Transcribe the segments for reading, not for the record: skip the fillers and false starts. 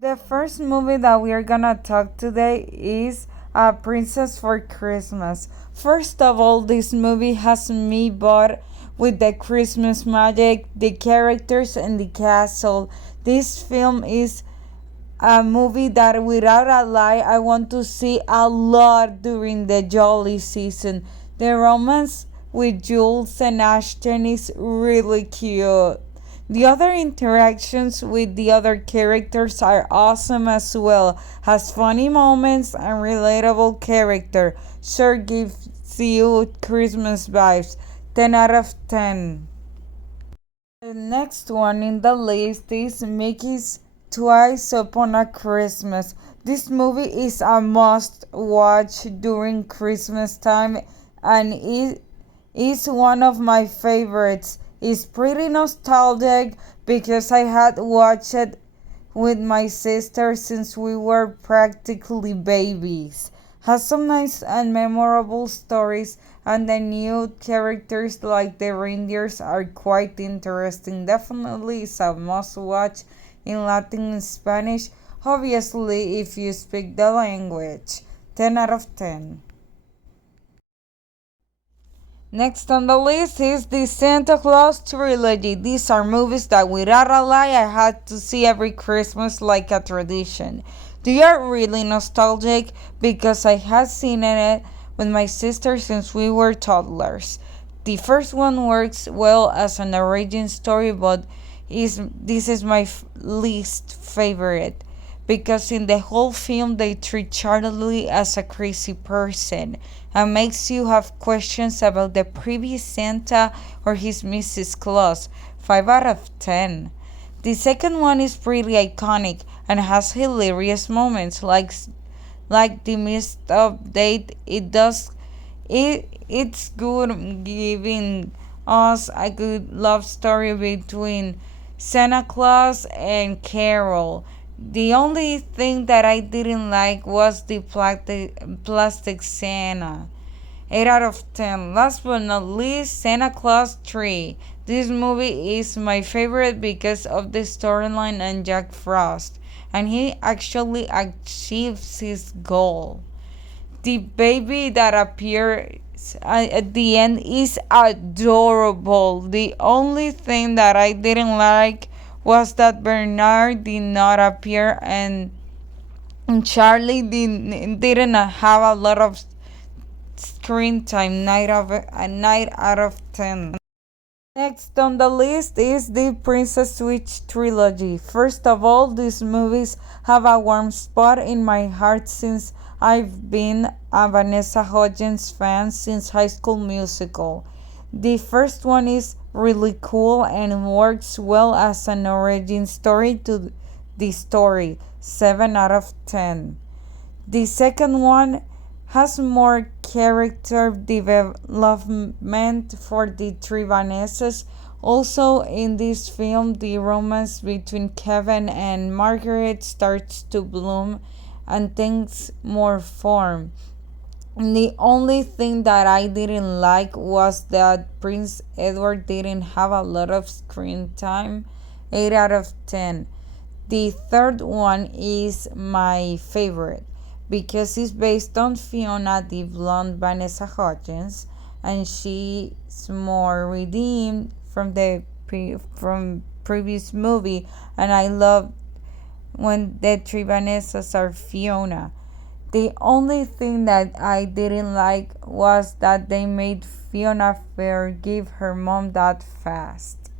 The first movie that we are gonna talk today is Princess for Christmas. First of all, this movie has me bought with the Christmas magic, the characters, and the castle. This film is a movie that, without a lie, I want to see a lot during the jolly season. The romance with Jules and Ashton is really cute. The other interactions with the other characters are awesome as well. Has funny moments and relatable character. Sure gives you Christmas vibes. 10 out of 10. The next one in the list is Mickey's Twice Upon a Christmas. This movie is a must watch during Christmas time and it is one of my favorites. It's pretty nostalgic because I had watched it with my sister since we were practically babies. Has some nice and memorable stories, and the new characters like the reindeers are quite interesting. Definitely is a must watch in Latin and Spanish, obviously, if you speak the language. 10 out of 10. Next on the list is the Santa Claus trilogy. These are movies that, without a lie, I had to see every Christmas like a tradition. They are really nostalgic because I had seen it with my sister since we were toddlers. The first one works well as an origin story, but this is my least favorite because in the whole film they treat Charlie as a crazy person and makes you have questions about the previous Santa or his Mrs. Claus. 5 out of 10. The second one is pretty iconic and has hilarious moments like the missed update. It's good giving us a good love story between Santa Claus and Carol. The only thing that I didn't like was the plastic Santa. 8 out of 10. Last but not least, Santa Claus 3. This movie is my favorite because of the storyline and Jack Frost, and he actually achieves his goal. The baby that appears at the end is adorable. The only thing that I didn't like was that Bernard did not appear and Charlie didn't have a lot of screen time. 9 out of 10. Next on the list is the Princess Switch trilogy. First of all, these movies have a warm spot in my heart since I've been a Vanessa Hudgens fan since High School Musical. The first one is really cool and works well as an origin story to the story. 7 out of 10. The second one has more character development for the three Vanessas. Also, in this film, the romance between Kevin and Margaret starts to bloom and takes more form. The only thing that I didn't like was that Prince Edward didn't have a lot of screen time. 8 out of 10. The third one is my favorite because it's based on Fiona the blonde Vanessa Hudgens, and she's more redeemed from the from previous movie, and I love when the three Vanessas are Fiona. The only thing that I didn't like was that they made Fiona forgive her mom that fast.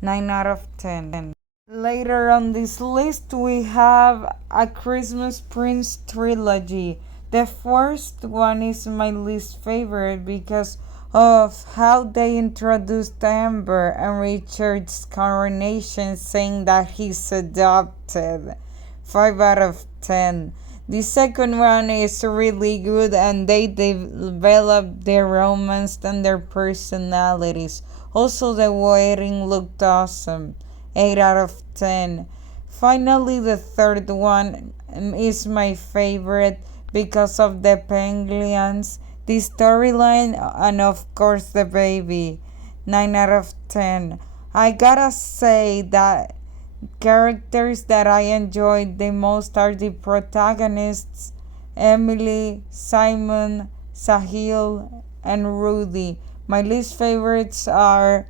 9 out of 10. Later on this list, we have a Christmas Prince trilogy. The first one is my least favorite because of how they introduced Amber and Richard's coronation, saying that he's adopted. 5 out of 10. The second one is really good and they develop their romance and their personalities. Also, the wedding looked awesome. 8 out of 10. Finally, the third one is my favorite because of the penguins, the storyline, and of course the baby. 9 out of 10. I gotta say that Characters that I enjoyed the most are the protagonists Emily, Simon, Sahil, and Rudy. My least favorites are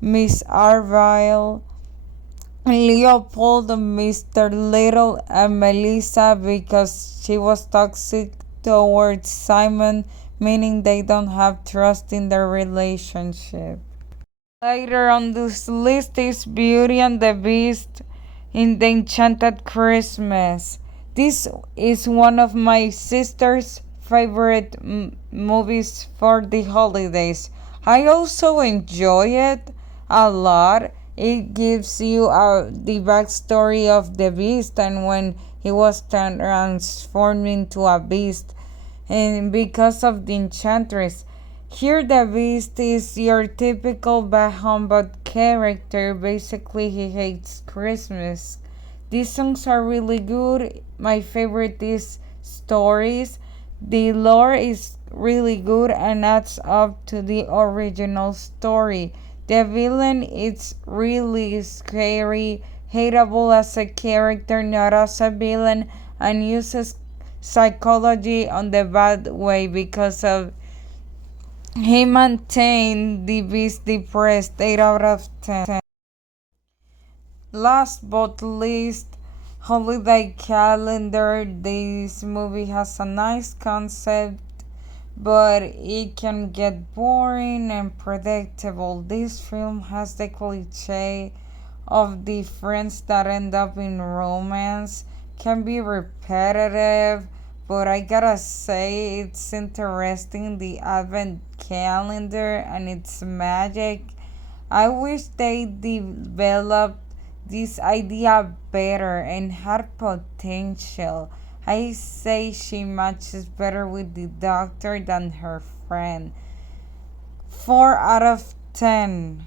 Miss Arvile, Leopold, Mr. Little, and Melissa because she was toxic towards Simon, meaning they don't have trust in their relationship. Later on this list is Beauty and the Beast in the Enchanted Christmas. This is one of my sister's favorite movies for the holidays. I also enjoy it a lot. It gives you the backstory of the beast and when he was transformed into a beast and because of the enchantress. Here, the beast is your typical Bahamut character. Basically, he hates Christmas. These songs are really good. My favorite is Stories. The lore is really good and adds up to the original story. The villain is really scary, hateable as a character, not as a villain, and uses psychology on the bad way because of he maintained the beast depressed 8 out of 10. Last but least, holiday calendar. This movie has a nice concept, but it can get boring and predictable. This film has the cliche of the friends that end up in romance, can be repetitive, but I gotta say it's interesting, the advent calendar and its magic. I wish they developed this idea better and had potential. I say she matches better with the doctor than her friend. 4 out of 10.